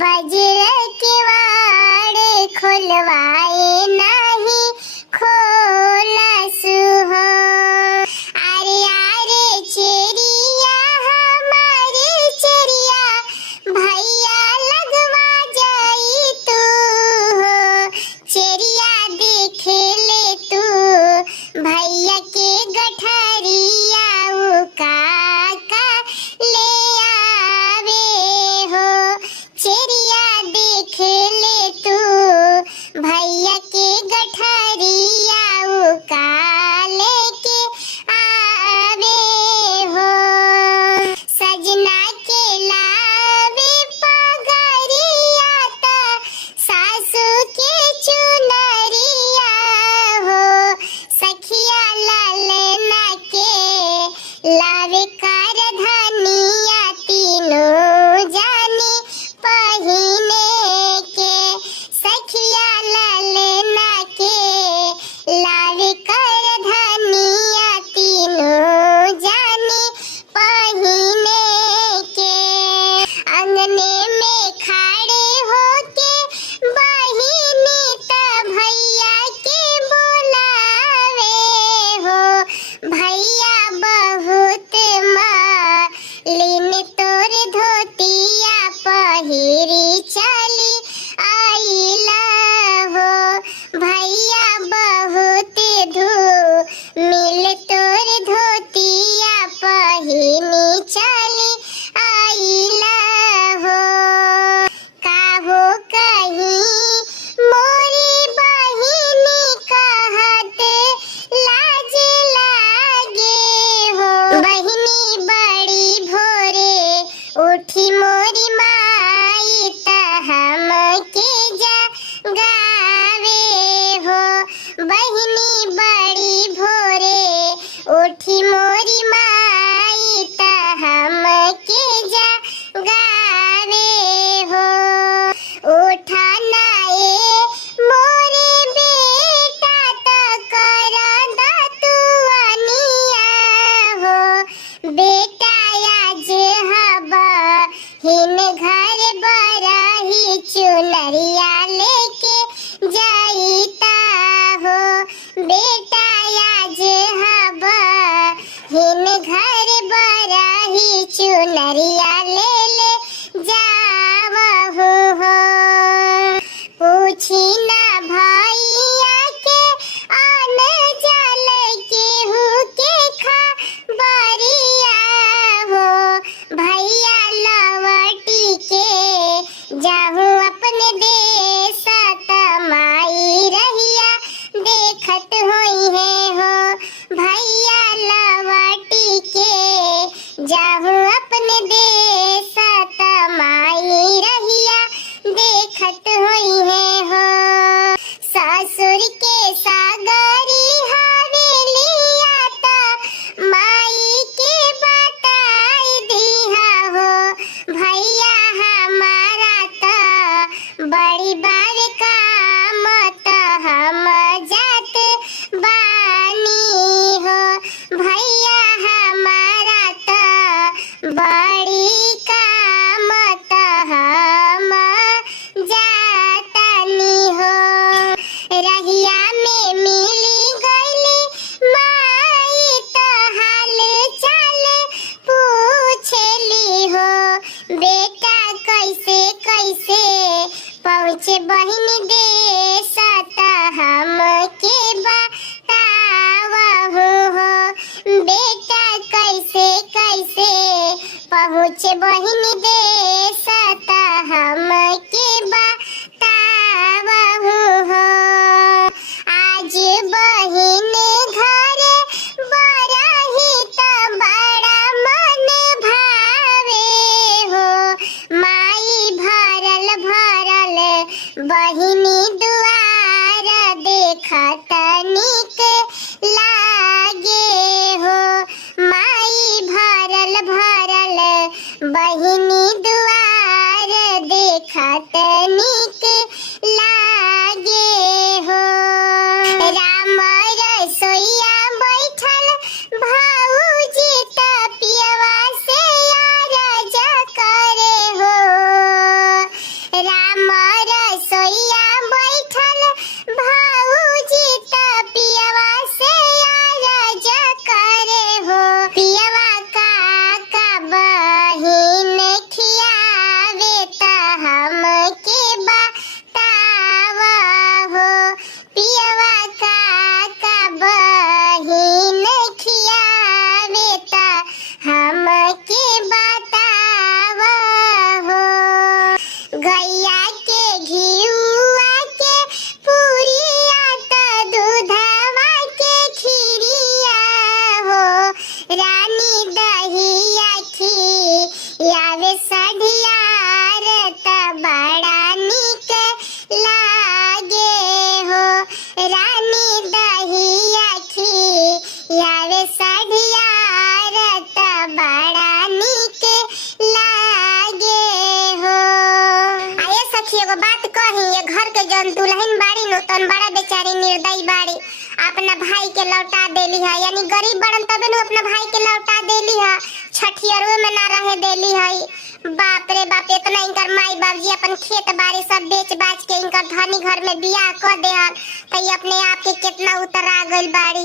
बजर के वाड़ खोलवाए नाही खोलस हो। अरे अरे चेरिया हमारे चेरिया भैया लगवा जाई तू हो। चेरिया देख ले तू भैया के गठरिया उ काका ले आवे हो। चेरिया देख ले तू भैया के गठरिया उ काले के आवे हो। सजना के लावे पगरिया ता सासू के चुनरिया हो। सखिया ललना के लावे कर धनिया तीनों जाने पहिने के। सखिया ललना के लावे कर धनिया तीनों जाने पहिने के। अंगने में खड़े होके बहिनी त भैया के बुलावे हो। भैया बहुत मालिन तोर धोतिया पहिरी चली आइला हो। भैया बहुत धूमिल तोर धोतिया पहिनी चली आइला हो। काहो कहीं मोरी बहिनी कहत लाज लागे हो। बहिनी बड़ी भोरे उठी मोरी माई त हमके जगावे हो। बहिनी बड़ी भोरे उठी मोरी माई त हमके जगावे हो। उठा नाए मोरे बेटा त कर दतुअनिया हो। बेटा आज हबा हिन घर बरही चुनरिया लेके जाईता हो। बेटा आज हबा हिन घर बरही चुनरिया ले जावहु हो। पूछी ना भैया के आन जल केहू के खबरिया हो। भैया लवटी के जाहू अपने देश त माई रहिया देखत होई है हो। भैया लवटी के जाहू अपने देश त माई रहिया देखत होई है हो। ससुर के सागरी हवेलिया त माई के बताई दिहा हो। भैया हमारा त बड़ी बार काम त हम जात बानी हो। भैया हमारा त बड़ी काम त हम जातनी हो। रहिया में मिली गईली माई त हाल चाल पूछली हो। बेटा कैसे कैसे पहुँचे बहिनी देश त हमके बतावहु हो। बेटा कैसे कैसे पहुँचे बहिनी देश त हमके बतावहु हो। आज बहिन घर बरही त बड़ा मन भावे हो। माई भरल भरल बहिनी दुआर देखत निक लागे हो। माई भरल भरल बहिनी दुआर देखत निक लागे हो। राम रसोइया बैठल भाऊजी त पियवा से आरज करे हो। जौन दुल्हन बाड़ी नु तन बड़ा बेचारी निर्दयी बाड़ी, अपना भाई के लौटा देली है, यानी गरीब बड़न तबे नु अपना भाई के लौटा देली है, छठियरवे में ना रहे देली है। बाप रे बाप, इतना इनकर माई बाबूजी अपन खेत बाड़ी सब बेच बाच के इनकर धनी घर में बियाह कर दे हन, तो ये अपने आप के कितना उतरा गइल बाड़ी।